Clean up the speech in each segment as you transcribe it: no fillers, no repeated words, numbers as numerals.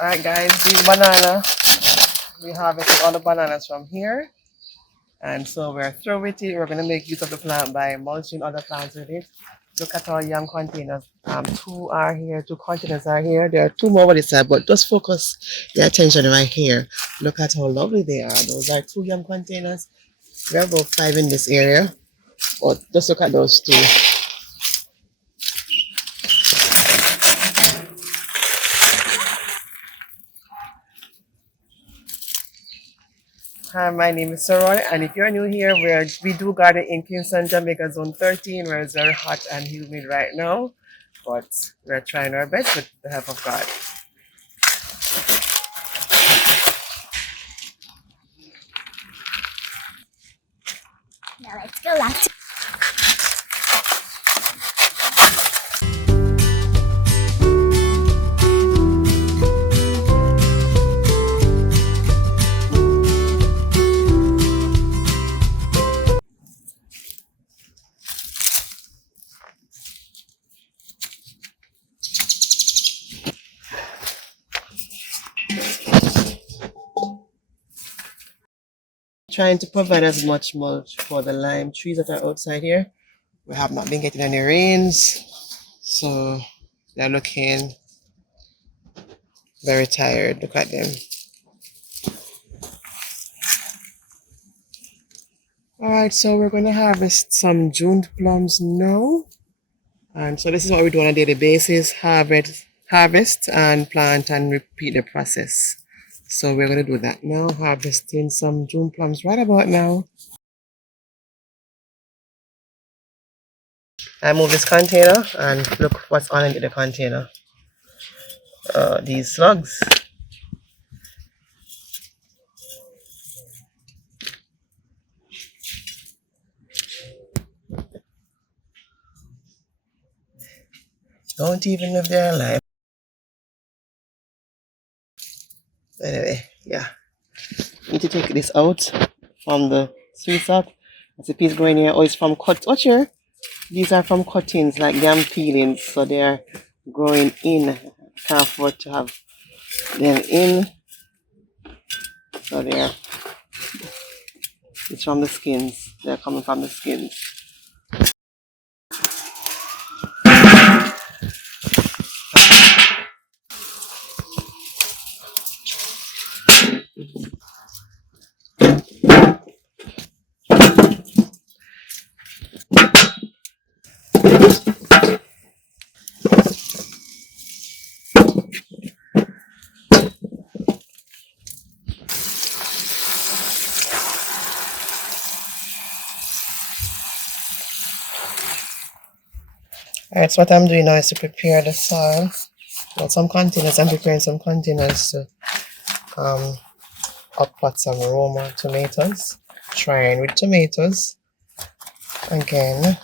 Alright guys, these banana, we harvested all the bananas from here. And so we're through with it. We're going to make use of the plant by mulching other plants with it. Look at our yam containers. Two are here, two containers are here. There are two more on this side, but just focus your attention right here. Look at how lovely they are. Those are two yam containers. We have about five in this area. But just look at those two. Hi, my name is Saroy, and if you're new here, we do garden in Kingston, Jamaica, Zone 13, where it's very hot and humid right now, but we're trying our best with the help of God. Now let's go left. Trying to provide as much mulch for the lime trees that are outside here. We have not been getting any rains, so they're looking very tired. Look at them. Alright, so we're going to harvest some June plums now. And so this is what we do on a daily basis, harvest and plant and repeat the process. So we're going to do that now, harvesting some June plums right about now. I move this container and look what's underneath the container. These slugs. Don't even know if they're alive. Anyway, yeah. Need to take this out from the sweet sap. That's a piece going here. Oh, it's from here. These are from cuttings, like yam peelings, so they are growing in. Can't afford to have them in. So it's from the skins. They're coming from the skins. Alright, so what I'm doing now is to prepare the soil. Got some containers. I'm preparing some containers to uppot some Roma tomatoes. Trying with tomatoes again.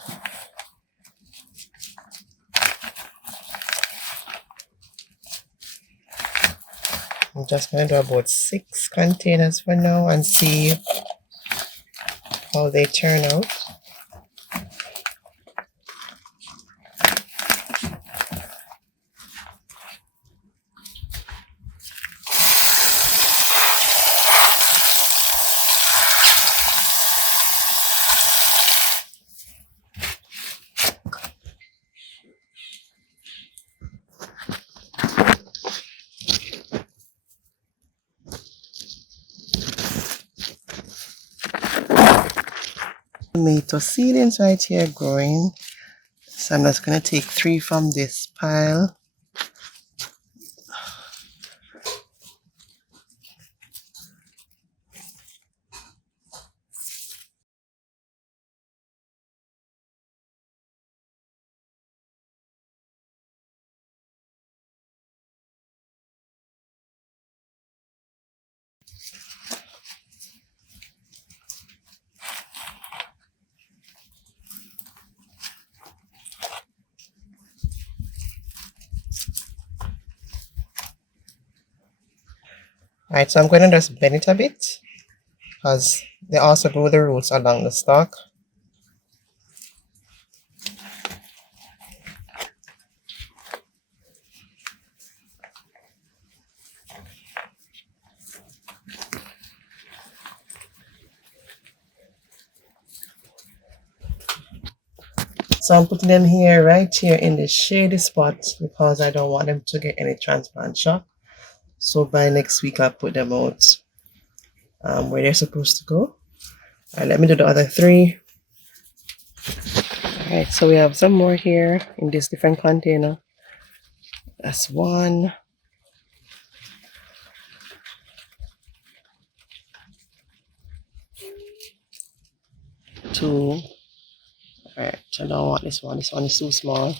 I'm just going to do about 6 containers for now and see how they turn out. Tomato seedlings right here growing. So I'm just going to take 3 from this pile. Alright, so I'm going to just bend it a bit because they also grow the roots along the stalk. So I'm putting them here, right here in the shady spot because I don't want them to get any transplant shock. So by next week, I'll put them out where they're supposed to go. All right, let me do the other 3. All right, so we have some more here in this different container. That's 1. 2. All right, so I don't want this one. This one is too small.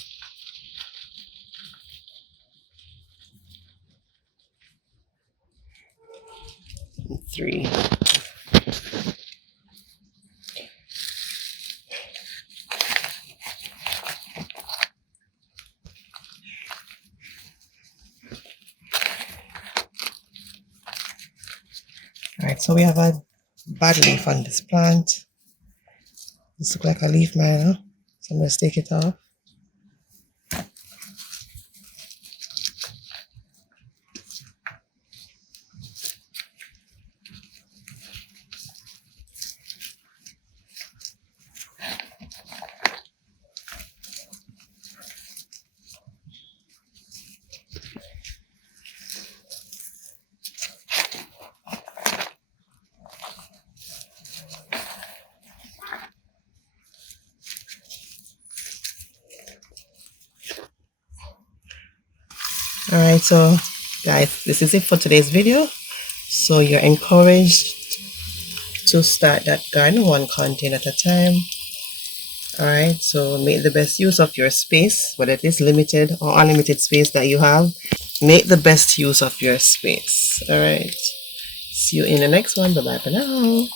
3. All right, so we have a bad leaf on this plant. This looks like a leaf miner, so I'm going to take it off. All right, so guys, this is it for today's video. So you're encouraged to start that garden 1 container at a time. All right, so make the best use of your space, whether it is limited or unlimited space that you have. Make the best use of your space. All right, see you in the next one. Bye bye for now.